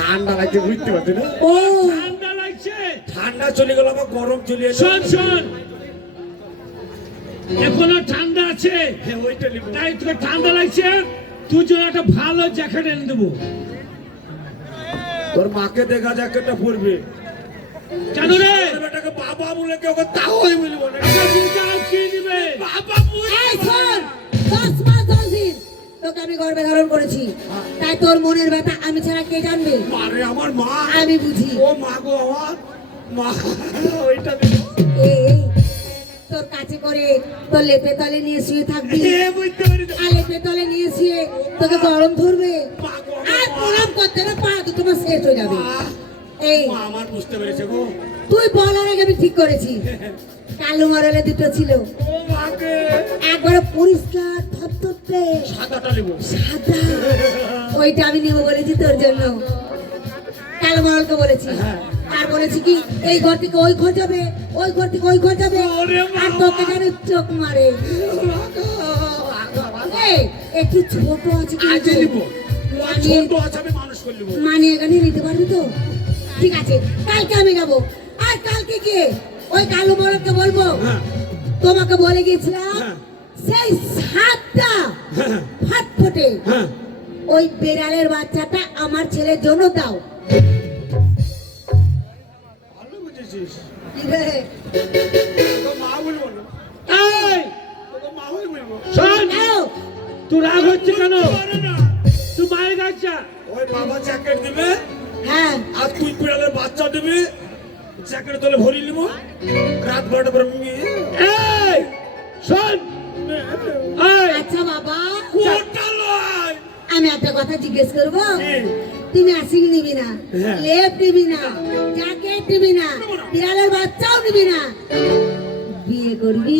ঠান্ডা লাগছে বুঝতে পারছি না। ও ঠান্ডা লাগছে, ঠান্ডা চলে গেল আবার গরম চলে এলো। শোন শোন, এখনো ঠান্ডা আছে, হ্যাঁ, ওইটা নিবো। তাই তোকে ঠান্ডা লাগছে, তুই জন্য একটা ভালো জ্যাকেট এনে দেবো। তোর মাকে দেখা জ্যাকেটটা পরবে। কেন রে? বেটাকে বাবা বলে কেউ তাও আমি বলবো না। দুটাও কি দিবে? বাবা বলে এই শোন, 10 মাস 10 দিন তোকে আমি গর্ভে ধারণ করেছি, তাই তোর মনের ব্যথা আমি ছাড়া কে জানবে? আরে আমার মা, আমি বুঝি। ও মা গো আমার মা, ওইটা দিবো। এই তোর কাছে করে তোর লেপে তলে নিয়ে শুয়ে থাকবি, বুঝতে পেরেছি। আর লেপে তলে নিয়ে শুয়ে তোকে গরম ধরবে, মা গো আর আমার মা। প্রণাম করতে হবে, পা দুটো মাস শেষ হয়ে যাবে। এই মা আমার বুঝতে পেরেছে গো। তুই বলার আগে আমি ঠিক করেছি। কালো মরলে দুটো ছিল, ও মাকে একবারে পরিষ্কার ধপধপে সাদাটা নিবো। সাদা, ওইটা আমি নেবো বলেছি তোর জন্য। কালো মরলকে বলেছি, আর বলেছি কি এই ঘর থেকে ওই ঘর যাবে, ওই ঘর থেকে ওই ঘর যাবে, আর তোকে যেন চোখ মারে। এই, একটু ছোট আছে আজই কিন্তু নিবো। মানিয়ে ছোট আছে আমি মানুষ করে নিবো। মানিয়ে গানি নিতে পারবি তো? ঠিক আছে, কালকে আমি যাবো। আর কালকে গিয়ে ওই কালো মরলকে বলবো হ্যাঁ, তোমাকে বলে গেছিলাম হ্যাঁ। সেই সাতটা হ্যাঁ, ফাটফটে হ্যাঁ। ওই বেড়ালের বাচ্চাটা আমার ছেলের জন্য দাও। ভালো বুঝেছিস। কি রে? তোকে মা বলবো না। এই তোকে মা বলবো। শোন, দাও। তুই রাগ হচ্ছে কেন? পারে না। তুই মায়ের কাছে যা। ওই বাবা জ্যাকেট দিবে হ্যাঁ, আর তুই বিড়ালের বাচ্চা দিবি, জ্যাকেট তলে ভরি নিবো। রাত 12টা পর আমি এই শোন, এই আচ্ছা বাবা, কোটা লয়। আমি একটা কথা জিজ্ঞেস করবো। কি? তুমি আসিং নিবি না, হ্যাঁ। লেপ নিবি না, জ্যাকেট নিবি না, বিড়ালের বাচ্চাও নিবি না, বিয়ে করবি?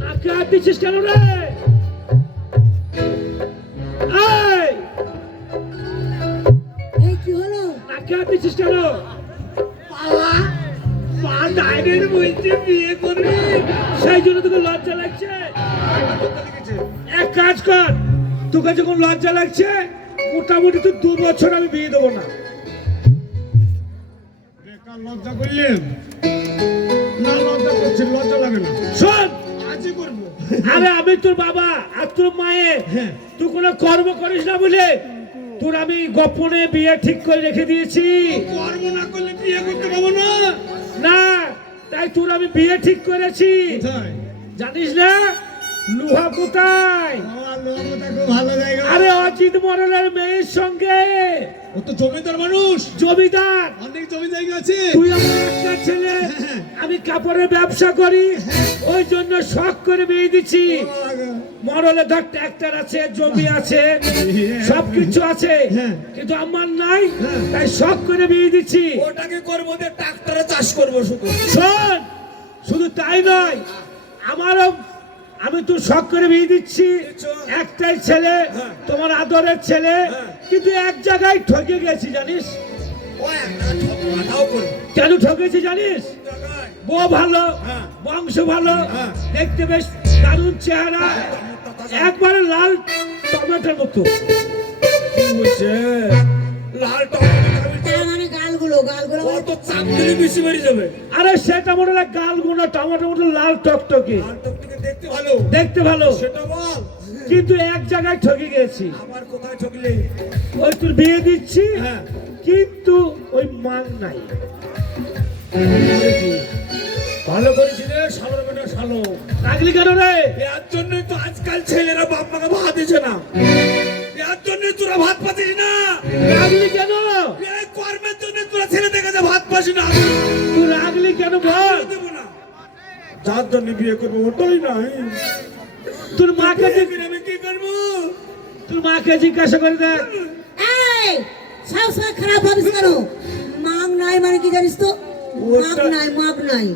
নাকে হাত দিচ্ছিস কেন রে? এই এই কি হলো? নাকে হাত দিচ্ছিস কেন? বাবা, মা ডাইরেক্ট বলছে বিয়ে করবি, সেই জন্য তোকে লজ্জা লাগছে। এক কাজ কর, তোকে যখন লজ্জা লাগছে, মোটামুটি তো 2 বছর আমি বিয়ে দেবো না। বেকার লজ্জা করলেন না, লজ্জা করছেন, লজ্জা লাগে না। শোন, আজই করবো। আরে আমি তোর বাবা আর তোর মায়ের, হ্যাঁ। তুই কোনো কর্ম করিস না বলে তোর আমি গোপনে বিয়ে ঠিক করে রেখে দিয়েছি। কর্ম না করলে বিয়ে করতে পারবো না। না, তাই তোর আমি বিয়ে ঠিক করেছি। কোথায়? জানিস না লোহা কোথায়? আমার লোকটা খুব ভালো জায়গা। আরে অজিত মরলের মেয়ের সঙ্গে। ও তো জমিদার মানুষ, জমিদার, অনেক জমি জায়গা আছে। তুই আমার একটা ছেলে, আমি কাপড়ের ব্যবসা করি, ওই জন্য শখ করে বিয়ে দিচ্ছি। মরলে ধর ট্র্যাক্টর আছে, জমি আছে, সবকিছু আছে, হ্যাঁ। কিন্তু আমার নাই, তাই শখ করে বিয়ে দিচ্ছি। ওটাকে করবো যে ট্রাক্টরে চাষ করবো শুধু। শোন, শুধু তাই নয়, আমারও আমি তো শখ করে বিয়ে দিচ্ছি। একটাই ছেলে, তোমার আদরের ছেলে, কিন্তু এক জায়গায় ঠকে গেছি জানিস? ও একটা ঠকাটাও করবো। কেন ঠকেছি জানিস? জায়গায়। বউ ভালো, হ্যাঁ। বংশ ভালো, হ্যাঁ। দেখতে বেশ দারুণ চেহারা, একবারে লাল টমেটোর মতো। কি বলছে? লাল টমেটো তার মানে গালগুলো গালগুলো ও তো চাপ দিলে বেশি বেরিয়ে যাবে। আরে সেটা মনে হয় গাল গুলো টমেটোর মতো লাল টকটকে, লাল টমেটোকে দেখতে ভালো, দেখতে ভালো, সেটা বল। কিন্তু এক জায়গায় ঠকে গেছি। আবার কোথায় ঠকলে? ওই তোর বিয়ে দিচ্ছি, হ্যাঁ। কিন্তু ওই মান নাই। ভালো করেছি রে, শালোর বেটা শালো। রাগলি কেন রে? এর জন্যই তো আজকাল ছেলেরা বাপ মাকে ভাত দিচ্ছে না। এর জন্যই তোরা ভাত পাচ্ছিস না। রাগলি কেন? এই কর্মের জন্য তোরা ছেলে দেখে যে ভাত পাসি না। তুই রাগলি কেন বল? দেবো না। যার জন্য বিয়ে করবো ওটাই নাই। তোর মাকে বিয়ে করে আমি কি করবো? তোর মাকে জিজ্ঞাসা করে দেখ। এই সব সময় খারাপ ভাবিস কেন? মাগ নাই মানে কি জানিস তো? মাগ নাই, মাগ নাই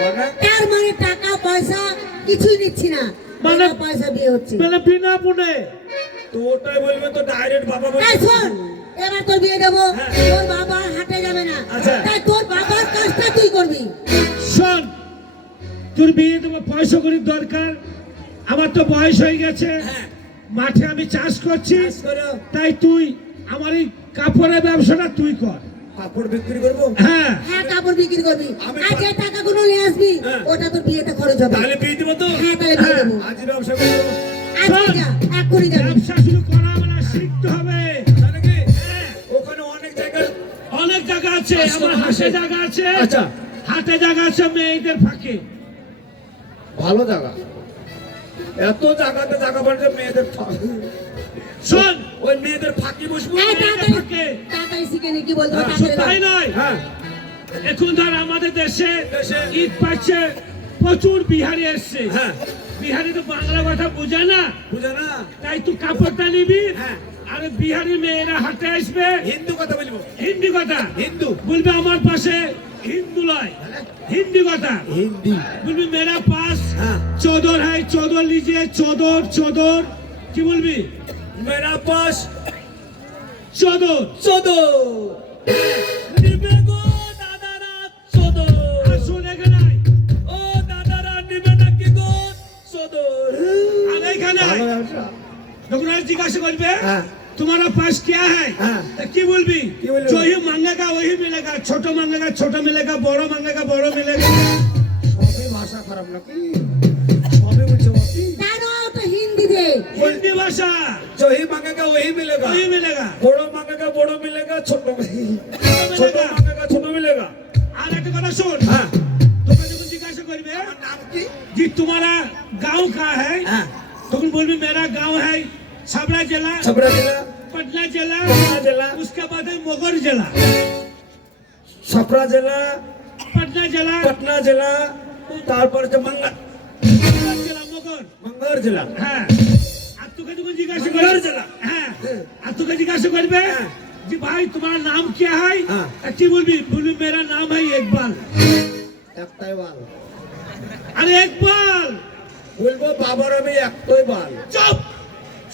মানে? তার মানে টাকা পয়সা কিছুই নিচ্ছি না, মানে- টাকা পয়সা বিয়ে হচ্ছে। মানে বিনা পুনে। তো ওটাই বলবে তো ডাইরেক্ট বাবা বলবে। এই শোন, এবার তোর বিয়ে দেবো, হ্যাঁ। তোর বাবা হাটে যাবে না, আচ্ছা। তাই তোর বাবার কাজটা তুই করবি। শোন, তোর বিয়ে দেবো, পয়সা করির দরকার, আমার তো বয়স হয়ে গেছে, হ্যাঁ। মাঠে আমি চাষ করছি, চাষ করো। তাই তুই আমার এই কাপড়ের ব্যবসাটা তুই কর। কাপড় বিক্রি করবো। হ্যাঁ হ্যাঁ কাপড় বিক্রি করবি, আমি আর যে টাকাগুলো নিয়ে আসবি হ্যাঁ। ওটা তোর বিয়েতে খরচ হবে। তাহলে বিয়ে দিব তো। হ্যাঁ তাহলে বিয়ে দেবো। আজ ব্যবসা করবো। আজকে যা, এক করে যাবি। ব্যবসা শুরু করা হবে না, শিখতে হবে। তাহলে কি? ওখানে অনেক জায়গায় অনেক জায়গা আছে, আমার হাটে জায়গা আছে। আচ্ছা। হাটে জায়গা আছে মেয়েদের ফাঁকে। ভালো জায়গা, এত জায়গাতে জায়গা পাচ্ছে মেয়েদের শোন, ওই মেয়েদের ফাঁকি বসবো। এই মেয়েদের তাড়াতাড়ি ফাঁকে। তাড়াতাড়ি শিখে নে, কি বলতে হবে হ্যাঁ, শুধু তাড়াতাড়ি তাই বল। নয়, হ্যাঁ এখন ধর আমাদের দেশে দেশে ঈদ পাচ্ছে, প্রচুর বিহারি এসছে। হ্যাঁ বিহারি তো বাংলা কথা বোঝে না, বুঝে না। তাই তুই কাপড়টা নিবি। হ্যাঁ। আর বিহারি মেয়েরা হাটে আসবে, হিন্দু কথা বলবো। হিন্দি কথা হিন্দু বলবে, আমার পাশে হিন্দু লয়, হিন্দি কথা হিন্দি। বলবি। মেরা পাস হ্যাঁ। চোদর है, চোদর लीजिए, চোদর চোদর। কি বলবি? মেরা পাস চোদর। চোদো নিবে গো দাদারা চোদো। আর শোন এখানে আয়। ও দাদারা নিবে নাকি গো চোদো। আর এখানে আয়। ভালো ব্যবসা। যখন আর জিজ্ঞাসা করবে হ্যাঁ। तुम्हारा पास क्या है, हाँ। तो की बोलबी? की बोलबी? जो ही मांगेगा वही मिलेगा, छोटा मांगेगा छोटा मिलेगा, बड़ो मांगेगा बड़ो मिलेगा। সবই ভাষা খারাপ নাকি? সবই বলছে বাকি। না না ওটা হিন্দিতে। हिंदी भाषा जही मांगेगा वही मिलेगा। वही मिलेगा। बड़ो मांगेगा बड़ो मिलेगा, छोटो छोटो मांगेगा छोटो मिलेगा। আর একটা কথা শোন, हाँ। তোকে যখন জিজ্ঞাসা করবে আমার নাম কি? कि तुम्हारा गांव कहाँ है, हाँ। तখন बोलबी मेरा गांव है छबरा जिला, छपरा जिला, पटना जिला, पटना जिला। उसके बाद है मगध जिला, छपरा जिला, पटना जिला, पटना जिला, তারপর যে मगध जिला, मगध। मंगल जिला। হ্যাঁ। আর তোকে যখন জিজ্ঞাসা मंगल করবে, जिला। হ্যাঁ, আর তোকে জিজ্ঞাসা করবে হ্যাঁ। যে ভাই তোমার নাম क्या है, হ্যাঁ। কি বলবি? বলবি मेरा नाम है इकबाल। একটাই বাল। আরে ইকবাল বলবো বাবার আমি একটাই বাল। চুপ।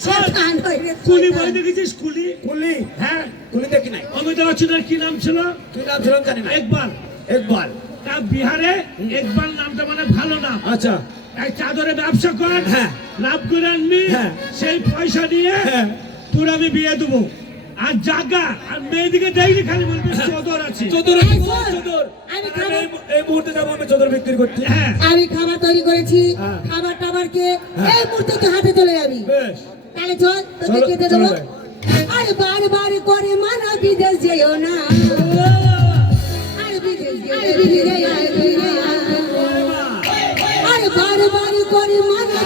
শোন, তা নয় রে, কুলি শয়তান। বই দেখেছিস? কুলি? কুলি হ্যাঁ। কুলি দেখি নাই। অমিতাভ বচ্চনের কি নাম ছিল? কি নাম ছিল জানি না। ইকবাল। একবার। তা বিহারে ইকবাল নামটা মানে ভালো নাম। আচ্ছা। এই চাদরে ব্যবসা কর, হ্যাঁ। লাভ করে আনবি, হ্যাঁ। সেই পয়সা দিয়ে হ্যাঁ। তোর আমি বিয়ে দেবো। আর জাগা আর মেয়েদিকে দেখলি খালি বলবি চোদর আছে। চোদর এই আছে, শোন, চোদর। আমি আমি খাবো। এই মুহূর্তে যাবো আমি চোদর বিক্রি করতে। হ্যাঁ। আমি খাবার তৈরি করেছি, হ্যাঁ। খাবার টাবার কে হ্যাঁ। এই মুহূর্তে তো হাতে চলে যাবি। বেশ। তাহলে চল তোকে চলো, খেতে চলো দেবো। যাই। আরে বারবার করে মানা বিদেশ যেও না, আরে বিদেশ গেলে ফিরে আয়, ফিরে আয়। আরে বারবার করে মানা